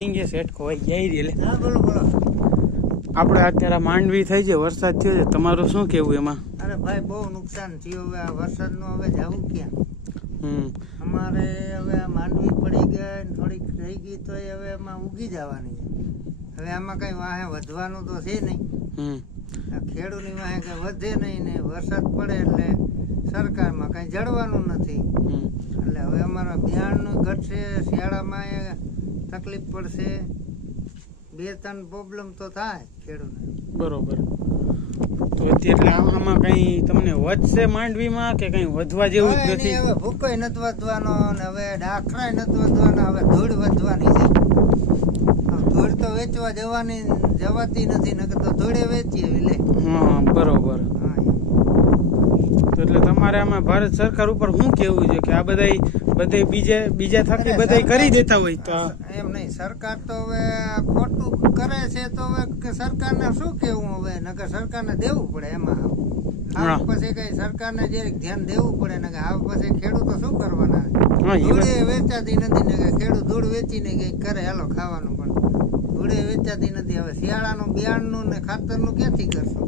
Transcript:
Set ખોવાઈ જાય રે. હા બોલો બોલો. આપણે અત્યારે માંડવી થઈ છે, વરસાદ થયો છે, તમારું શું કેવું એમાં? અરે ભાઈ બહુ નુકસાન થયું. હવે આ વરસાદનું હવે જવું ક્યાં? અમારે હવે આ માંડવી પડી ગઈ થોડીક રહી ગઈ તો હવે એમાં ઉગી જવાની છે. હવે આમાં કઈ વાહે વધવાનું તો છે નહીં. આ ખેડૂતની વાહે કઈ વધે નહીં ને વરસાદ પડે એટલે સરકારમાં કઈ જડવાનું નથી. એટલે હવે અમારા બિયારણનું ઘટશે, શિયાળામાં તકલીફ પડશે, 2-3 પ્રોબ્લેમ તો થાય ખેડૂતને. બરોબર. તો એટલે આમાં કઈ તમને વધશે માંડવીમાં કે કઈ વધવા જેવું જ નથી? હવે ભૂકોય નથી વધવાનો ને હવે ડાખરાય નથી વધવાના, હવે ધૂળ વધવાની છે. ધૂળ તો વેચવા જવાતી નથી, નકર તો ધૂળે વેચી એવી લે. હા બરોબર. એટલે તમારે આમાં ભારત સરકાર ઉપર શું કેવું છે કે આ બધા બીજા થકી બધા કરી દેતા હોય તો એમ નહીં, સરકાર તો હવે ખોટું કરે છે તો હવે સરકારને શું કેવું? હવે નકર સરકારને દેવું પડે એમાં. હાવ પછી કઈ સરકારને જે ધ્યાન દેવું પડે ને હાવ પછી ખેડૂતો શું કરવાના? ધૂળે વેચાતી નથી ને ખેડૂત ધૂળ વેચીને કઈ કરે હાલો ખાવાનું, પણ ધૂળે વેચાતી નથી. હવે શિયાળાનું બિયારણનું ને ખાતરનું ક્યાંથી કરશો?